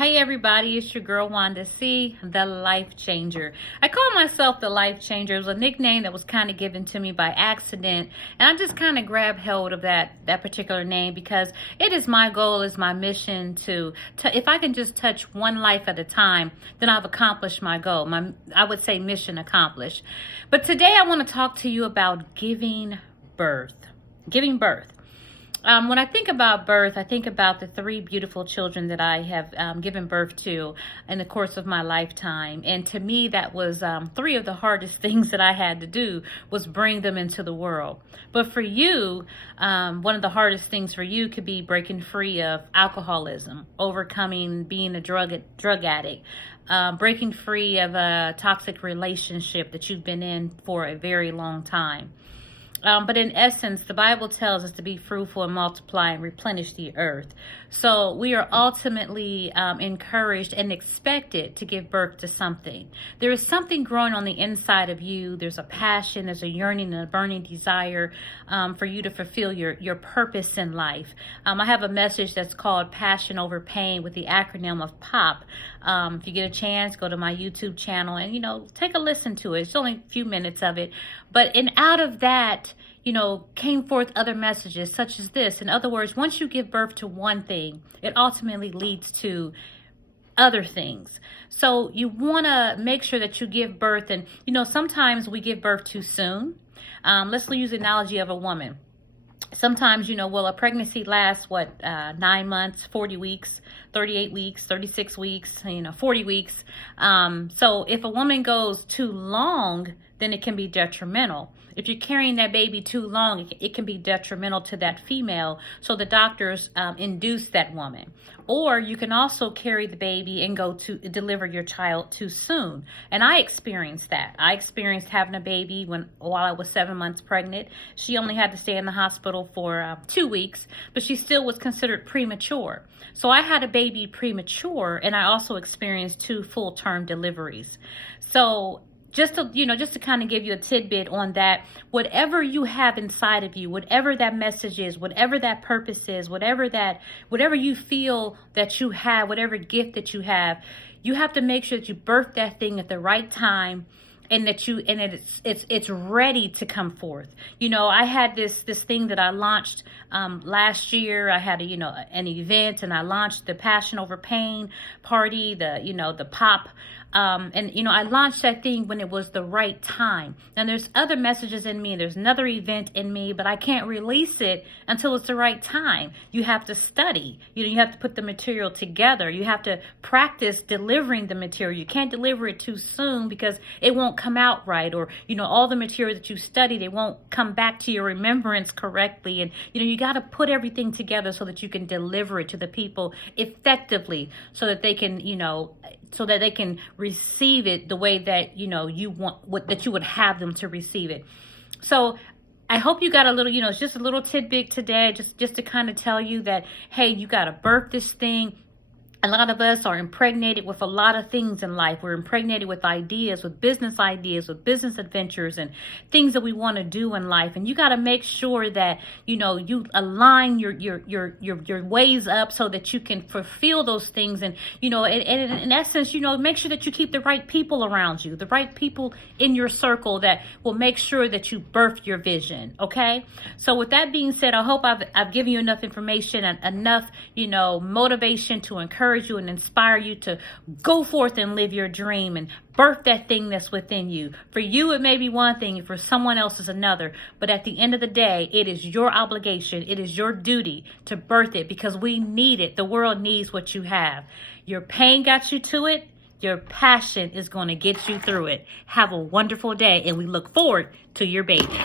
Hey everybody, it's your girl Wanda C, the Life Changer. I call myself the Life Changer. It was a nickname that was kind of given to me by accident, and I just kind of grabbed hold of that particular name because it is my goal, is my mission to if I can just touch one life at a time, then I've accomplished my goal. I would say mission accomplished. But today I want to talk to you about giving birth. Giving birth. When I think about birth, I think about the three beautiful children that I have given birth to in the course of my lifetime. And to me, that was three of the hardest things that I had to do was bring them into the world. But for you, one of the hardest things for you could be breaking free of alcoholism, overcoming being a drug addict, breaking free of a toxic relationship that you've been in for a very long time. But in essence, the Bible tells us to be fruitful and multiply and replenish the earth. So we are ultimately encouraged and expected to give birth to something. There is something growing on the inside of you. There's a passion, there's a yearning and a burning desire for you to fulfill your purpose in life. I have a message that's called Passion Over Pain with the acronym of POP. If you get a chance, go to my YouTube channel and, take a listen to it. It's only a few minutes of it. But out of that, came forth other messages such as this. In other words, once you give birth to one thing, it ultimately leads to other things. So you want to make sure that you give birth. And, sometimes we give birth too soon. Let's use the analogy of a woman. Sometimes, a pregnancy lasts, 9 months, 40 weeks, 38 weeks, 36 weeks, 40 weeks. So if a woman goes too long, then it can be detrimental. If you're carrying that baby too long, it can be detrimental to that female. So the doctors induce that woman. Or you can also carry the baby and go to deliver your child too soon. And I experienced that. I experienced having a baby while I was 7 months pregnant. She only had to stay in the hospital for 2 weeks, but she still was considered premature. So I had a baby premature, and I also experienced 2 full-term deliveries. So just to kind of give you a tidbit on that, whatever you have inside of you, whatever that message is, whatever that purpose is, whatever you feel that you have, whatever gift that you have to make sure that you birth that thing at the right time, and that it's ready to come forth. I had this thing that I launched last year. I had an event, and I launched the Passion Over Pain party, the POP. I launched that thing when it was the right time. And there's other messages in me. There's another event in me, but I can't release it until it's the right time. You have to study. You have to put the material together. You have to practice delivering the material. You can't deliver it too soon because it won't come out right. Or, all the material that you studied, it won't come back to your remembrance correctly. And, you got to put everything together so that you can deliver it to the people effectively, so that they can, receive it the way that you want, that you would have them to receive it. So I hope you got a little, it's just a little tidbit today, just to kind of tell you that, hey, you got to birth this thing. A lot of us are impregnated with a lot of things in life. We're impregnated with ideas, with business adventures and things that we want to do in life. And you got to make sure that, you align your ways up so that you can fulfill those things. And, in essence, make sure that you keep the right people around you, the right people in your circle that will make sure that you birth your vision. Okay. So with that being said, I hope I've given you enough information and enough, motivation to encourage you and inspire you to go forth and live your dream and birth that thing that's within you. For you, it may be one thing, for someone else is another. But at the end of the day, it is your obligation, it is your duty to birth it, because we need it. The world needs what you have. Your pain got you to it. Your passion is going to get you through it. Have a wonderful day, and we look forward to your baby.